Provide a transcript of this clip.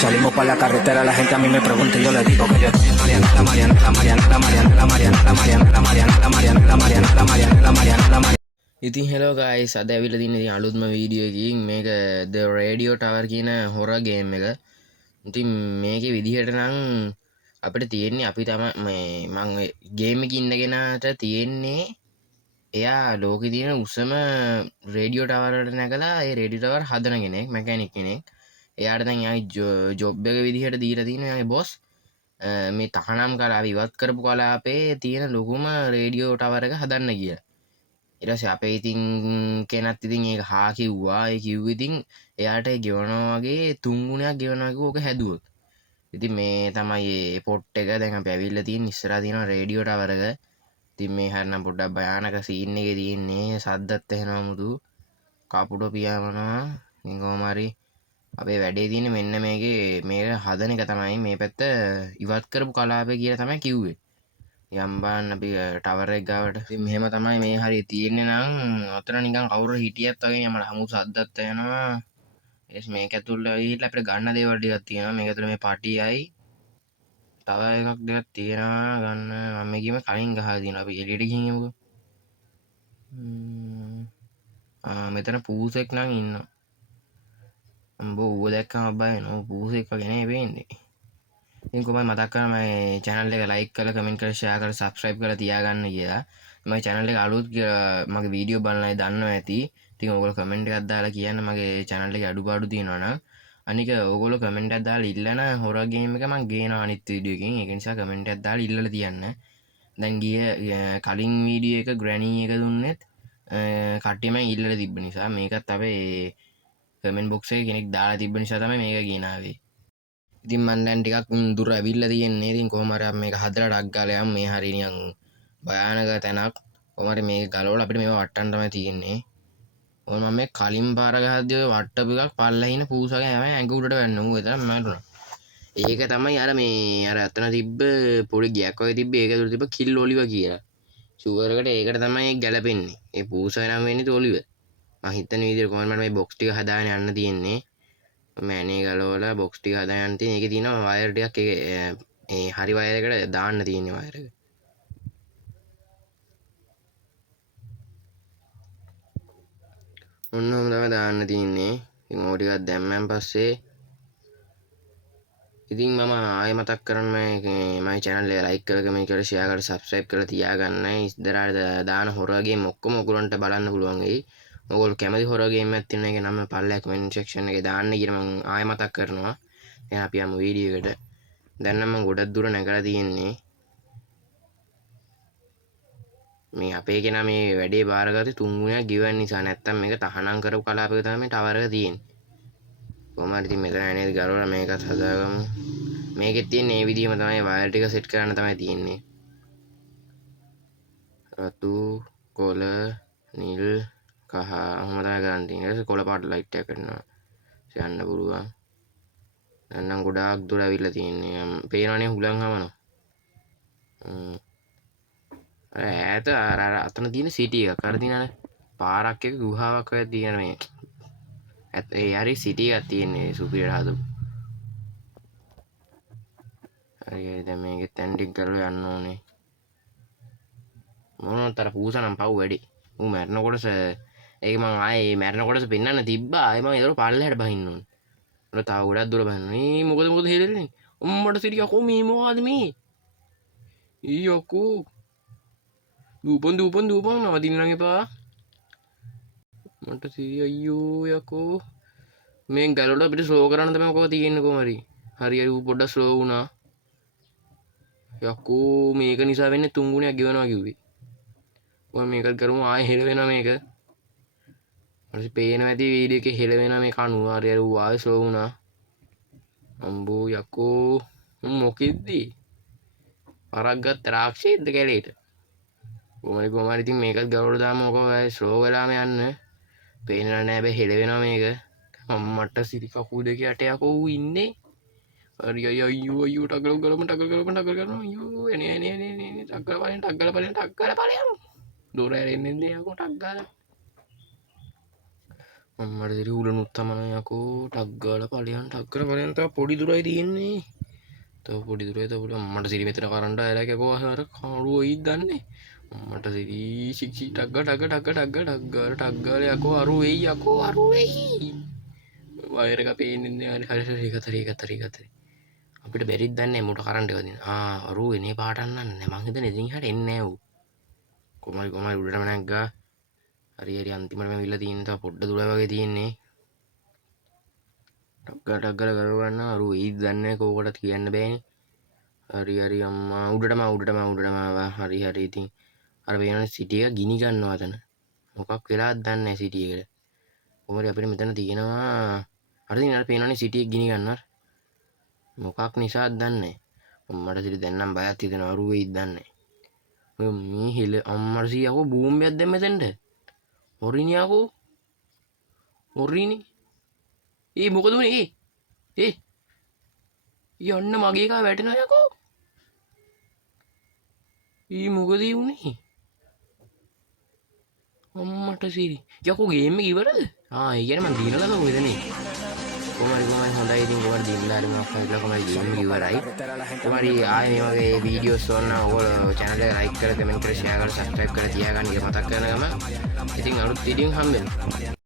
Salimos para la carretera, la gente a mí me pregunta y yo le digo que yo estoy en Mariana, la Mariana, la Mariana, la Mariana, la Mariana, la Mariana, la Mariana, la Mariana, la Mariana, la Mariana, la Mariana, la Mariana. ඉතින් hello guys අද ඇවිල්ලා තියෙන ඉතින් අලුත්ම video එකකින් මේක The Radio Tower කියන හොරර් game එක. ඉතින් මේකේ විදිහට නම් අපිට තියෙන්නේ අපි තමයි මම ගේම් එකේ ඉන්නගෙනට තියෙන්නේ එයා ලෝකේ තියෙන උසම රේඩියෝ ටවර් වලට නැගලා ඒ රේඩියෝ ටවර් හදන කෙනෙක් මැකැනික් කෙනෙක්. එයාට දැන් යාගේ ජොබ් එක විදිහට දීලා තියෙනවා යාගේ බොස් මේ තහනම් කලාව ඉවත් කරපු කලාපේ තියෙන ලොකුම රේඩියෝ ටවර් එක හදන්න කියලා. ඊට පස්සේ අපේ ඉතින් කෙනත් ඉතින් ඒක හා කිව්වා. ඒ කිව්ව ඉතින් එයාට ගෙවනවා වගේ 3 ගුණයක් ගෙවනවා කිව්ව ඕක හැදුවොත්. ඉතින් මේ තමයි ඒ පොට් එක දැන් අපි ඇවිල්ලා තියෙන ඉස්සරහා තියෙන රේඩියෝ ටවර් එක. ඉතින් මේ හරිනම් පොඩ්ඩක් භයානක සීන් එකේ තියෙන්නේ සද්දත් එහෙනවා මුතු කපුඩ පියාඹනවා. ඉතින් කොහොම හරි අපේ වැඩේ තියෙන්නේ මෙන්න මේක හදන එක තමයි මේ පැත්ත ඉවත් කරපු කලාපය කියලා තමයි කිව්වේ. යම්බාන්න අපි ටවර් එක ගාවට. ඉතින් මෙහෙම තමයි මේ හරිය තියෙන්නේ නම් අතන නිකන් කවුරු හිටියත් වගේ යමල හමු සද්දත් එනවා. එස් මේක ඇතුළේ ගිහිල්ලා අපිට ගන්න දේවල් ටිකක් තියෙනවා. මේක ඇතුළේ මේ පටියයි තව එකක් දෙකක් තියෙනවා ගන්න. මම මේ ගියම කලින් ගහලා තියෙනවා. අපි එළියට ගිහින් යමුකෝ. මෙතන පූසෙක් නම් ඉන්නවා. අම්බෝ ඌව දැක්කම බය වෙනවා. පූසෙක් වගේ නේ වෙන්නේ. ඉතින් කොහොමද මතක් කරන්න මගේ channel එක like කරලා comment කරලා share කරලා subscribe කරලා තියාගන්න කියලා. මගේ channel එක අලුත් මගේ වීඩියෝ බලන අය දන්නවා ඇති. ඉතින් ඕගොල්ලෝ comment එකක් දාලා කියන්න මගේ channel එකේ අඩුපාඩු තියෙනවා නම්. අනික ඕගොල්ලෝ comment එකක් දාලා ඉල්ලන horror game එක මම ගේනවා අනිත් වීඩියෝ එකකින්. ඒක නිසා comment එකක් දාලා ඉල්ලලා තියන්න. දැන් කලින් වීඩියෝ එක granny එක දුන්නෙත් කට්ටියම ඉල්ලලා තිබ්බ නිසා මේකත් අපේ comment box එකේ කෙනෙක් දාලා තිබ්බ නිසා තමයි මේක ගෙනාවේ. ඉතින් මන් දැන් ටිකක් දුර ඇවිල්ලා තියෙන්නේ. ඉතින් කොහොම හරි මේක හදලා ඩක් ගාලා යමු. මේ හරිය නිකන් භයානක තැනක්. කොහොම හරි මේක ගලවලා අපිට මේව වට්ටන්න තමයි තියෙන්නේ. ඕන මම මේ කලින් පාර ගහද්දී ඔය වට්ටපු එකක් පල්ලෙහා ඉන්න පූසාගේ යම ඇඟ උඩට වැන්න ඌ එතන මැරුණා. ඒක තමයි අර මේ අර අතන තිබ්බ පොඩි ගෑක් වගේ තිබ්බ ඒක ඇතුළේ තිබ්බ කිල් ඔලිව කියලා. ෂුවර් එකට ඒකට තමයි ඒක ගැලපෙන්නේ. ඒ පූසා නම් වෙන්නේ ඔලිව. මම හිතන විදිහට කොහොමද මේ බොක්ස් ටික හදාගෙන යන්න තියෙන්නේ. මෑනේ ගලවලා බොක්ස් ටික හදාගන්න තියෙන. ඒකේ තියෙනවා වයර් ටිකක් ඒ හරි වයර් එකට දාන්න තියෙන්නේ වයර් එක. ඔන්නම තමයි දාන්න තියෙන්නේ. ඉතින් ඕක ටිකක් දැම්මන් පස්සේ ඉතින් මම ආයෙ මතක් කරන්න මගේ channel එක like කරලා comment කරලා share කරලා subscribe කරලා තියාගන්න. ඉස්සරහට දාන horror game ඔක්කොම ඔයගොල්ලන්ට බලන්න පුළුවන් වෙයි. ඔයගොල්ලෝ කැමති horror game එකක් තියෙන එක නම් පල්ලෙහා comment section එකේ දාන්න කියලා මම ආයෙ මතක් කරනවා. දැන් අපි යමු වීඩියෝ එකට. දැන් නම් මම ගොඩක් දුර නැගලා තියෙන්නේ. මේ අපේ කෙනා මේ වැඩේ බාරගත්තේ 3 ගුණයක් ගෙවන්න නිසා. නැත්තම් මේක තහනම් කරපු කලාපයක තමයි මේ ටවර් එක තියෙන්නේ. කොහොම හරි ඉතින් මෙතන නේද ගලවලා මේකත් හදාගමු. මේකෙත් තියෙන මේ විදිහම තමයි වයර් ටික සෙට් කරන්න තමයි තියෙන්නේ. රතු කොළ නිල් කහ ඔහොම තමයි ගන්න තියෙන්නේ. ඊට පස්සේ කොළ පාට ලයිට් එකක් කරනවා. යන්න පුළුවන්. දැන් නම් ගොඩාක් දුර ඇවිල්ලා තියෙන්නේ. පේනවනේ හුලං හමනවා. ඈත අර අතන තියෙන සිටි එකක්. අර තියෙනනේ පාරක් එක ගුහාවක් වගේ තියෙන මේ. ඒ හරි සිටි එකක් තියෙන්නේ සුපිරියට හදපු. හරි දැන් මේකෙත් ඇන්ටික් කරලා යන්න ඕනේ. මොනතර පූසනම් පව් වැඩි. ඌ මැරෙන කොටස ඒක මම ආයේ මැරෙන කොටස පෙන්වන්න තිබ්බා. ආයේ මම ඒතර පල්ලෙහාට බහින්න ඕනේ. උන තව ගොඩක් දුර බහින්න. මේ මොකද හෙලෙන්නේ? උම්මට සිටි යකෝ මේ මොකද මේ? ඊයකෝ දූපන් නවතින්න නම් එපා. මට සිරිය අයියෝ යකෝ මේ ගලවලා අපිට ස්ලෝ කරන්න තමයි මොකද තියෙන්නේ කොහොම හරි. හරි ඌ පොඩ්ඩක් ස්ලෝ වුණා. යකෝ මේක නිසා වෙන්නේ 3 ගුණයක් ගෙවනවා කිව්වේ. ඔය මේකත් කරමු ආයෙ හෙල වෙනවා මේක. ඊට පේනවා ඇති වීඩියෝ එකේ හෙල වෙනවා මේ කණුව. හරි ඌ ආයෙ ස්ලෝ වුණා. අම්බෝ යකෝ මොකෙද්දි? අරක් ගත්ත රාක්ෂේද්ද කැලේට. කොහොම හරි ඉතින් මේකත් ගලවලා දාමු. ඔක ස්ලෝ වෙලාම යන්න. පේන්නේ නැහැ හැබැයි හෙල වෙනවා මේක. මට සිරි කකුල් දෙක යට යකෝ ඌ ඉන්නේ. හරි අයියෝ ටගල කරනවා අයියෝ එනේ ටගල බලන්න දොර ඇරෙන්නේ යකෝ ටක් ගාලා. මට දිරි උලනුත් තමන යකෝ ටක් ගාලා ඵලයන් ටක් කරලා ඵලයන් තව පොඩි දුරයි තියෙන්නේ. තව පොඩි දුරයි තව මට සිරි මෙතන කරන්ට ඇලක යකෝ අර කරුවයි දන්නේ. මට සිරි සික්සි ටක් ගාලා යකෝ අරු වෙයි. වයර් එක පේන්නේ නැහැ. හරි කතරේ. අපිට බැරිද දන්නේ මොකට කරන්ට් එක දින. අරු එනේ පාටන්න නැහැ. මං හිතන්නේ ඉතින් හරියට එන්නේ නැහැ ඌ. කොමරි උඩටම නැග්ගා. හරි අන්තිමටම ඇවිල්ලා තියෙන තව පොඩ්ඩ දුරයි වගේ තියෙන්නේ. ටක් ගාලා ගන්න අරු වෙයිද දන්නේ නැහැ කෝකටත් කියන්න බෑනේ. හරි අම්මා උඩටම ආවා. හරි ඉතින් අර වෙන සිටි එක ගිනි ගන්නවා අතන. මොකක් වෙලාද දන්නේ නැහැ සිටි එකට. කොහොමද අපිට මෙතන තියෙනවා හරි නේද පේනවනේ සිටි එක ගිනි ගන්නවා. මොකක් නිසාද දන්නේ නැහැ. මට සිටි දැන් නම් බයක් හිතෙනවා අරු වෙයිද දන්නේ නැහැ. ඔය මේ හෙල අම්මට සීයකෝ බූම්බයක් දැම්ම මෙතනට. හොරිනේ යකෝ. හොරිනේ. මොකද උනේ? යන්න මගේ එකා වැටෙනවා යකෝ. මොකද උනේ? අම්මට සිරි. යකෝ ගේම් එක ඉවරද? ඒ කියන්නේ මං දිනලා නෝ මෙතනේ. කොහමරි හොඳයි ඉතින් කොහමද දිනලා හරි මොකක් හරි කොහමරි ගේම් එක ඉවරයි. කොහමරි ආයේ මේ වගේ වීඩියෝස් ඕන ඔයගොල්ලෝ channel එක like කරලා comment කරලා share කරලා subscribe කරලා තියාගන්න කියලා මතක් කරනගම ඉතින් අලුත් වීඩියෝ හම්බෙන්න.